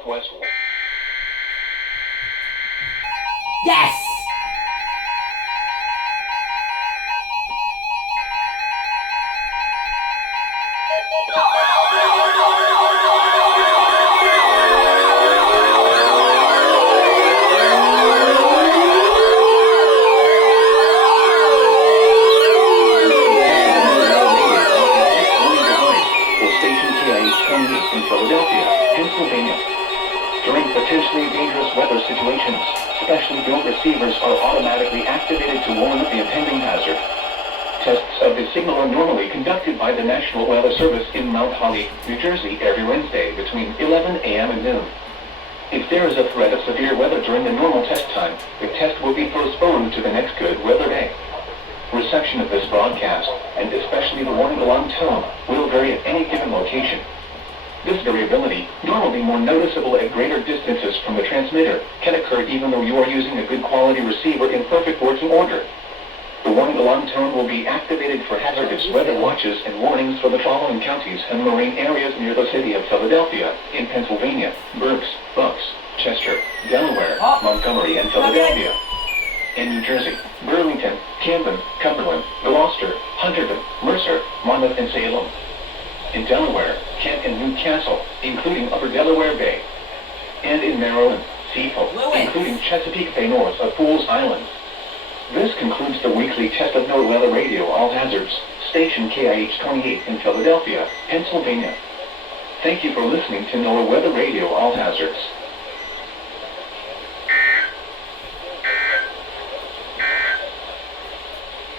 southwest. Yes! In Philadelphia, Pennsylvania. During potentially dangerous weather situations, specially built receivers are automatically activated to warn of the impending hazard. Tests of the signal are normally conducted by the National Weather Service in Mount Holly, New Jersey every Wednesday between 11 a.m. and noon. If there is a threat of severe weather during the normal test time, the test will be postponed to the next good weather day. Reception of this broadcast, and especially the warning alarm tone, will vary at any given location. This variability, normally more noticeable at greater distances from the transmitter, can occur even though you are using a good quality receiver in perfect working order. The warning alarm tone will be activated for hazardous weather watches and warnings for the following counties and marine areas near the city of Philadelphia, in Pennsylvania: Berks, Bucks, Chester, Delaware, Montgomery, and Philadelphia. In New Jersey: Burlington, Camden, Cumberland, Gloucester, Hunterdon, Mercer, Monmouth, and Salem. In Delaware: Kent and Newcastle, including Upper Delaware Bay. And in Maryland: Seafolk, including Chesapeake Bay north of Fools Island. This concludes the weekly test of NOAA Weather Radio All Hazards, station KIH 28 in Philadelphia, Pennsylvania. Thank you for listening to NOAA Weather Radio All Hazards.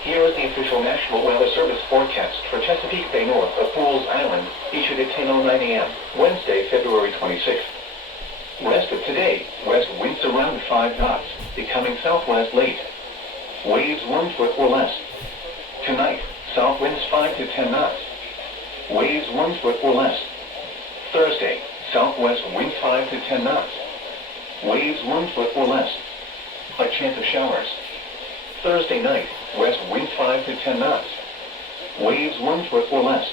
Here is the official National Weather Service forecast for Chesapeake Bay north of Fools Island, issued at 10:09 a.m., Wednesday, February 26th. West of today, west winds around 5 knots, becoming southwest late. Waves 1 foot or less. Tonight, south winds 5 to 10 knots. Waves 1 foot or less. Thursday, southwest winds 5 to 10 knots. Waves 1 foot or less. A chance of showers. Thursday night, west winds 5 to 10 knots. Waves 1 foot or less.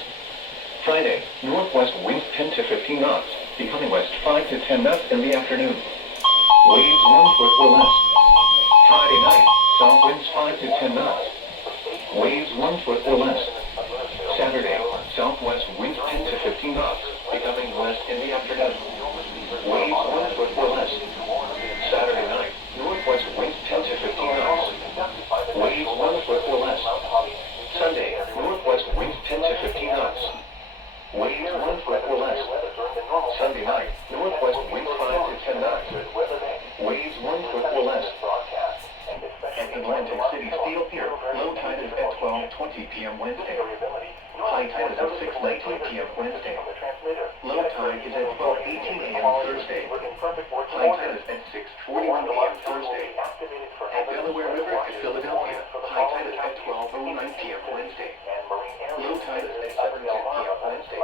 Friday, northwest winds 10 to 15 knots, becoming west 5 to 10 knots in the afternoon. Waves 1 foot or less. Friday night, south winds 5 to 10 knots. Waves 1 foot or less. Saturday, southwest winds 10 to 15 knots, becoming west in the afternoon. Waves 1 foot or less. Saturday night, northwest winds 10 to 15 knots. Waves 1 foot or less. Sunday, northwest winds 10 to 15 knots. Waves 1 foot or less. Sunday night, northwest winds 5 to 10 knots. Waves 1 foot or less. At Atlantic City Steel Pier, low tide is at 12:20 p.m. Wednesday. High tide is at 6:19 p.m. Wednesday. Low tide is at 12:18 a.m. Thursday. High tide is at 6:41 a.m. Thursday. At Delaware River at Philadelphia, high tide is at 12:09 p.m. Wednesday. Low tide is at 7:10 p.m. Wednesday.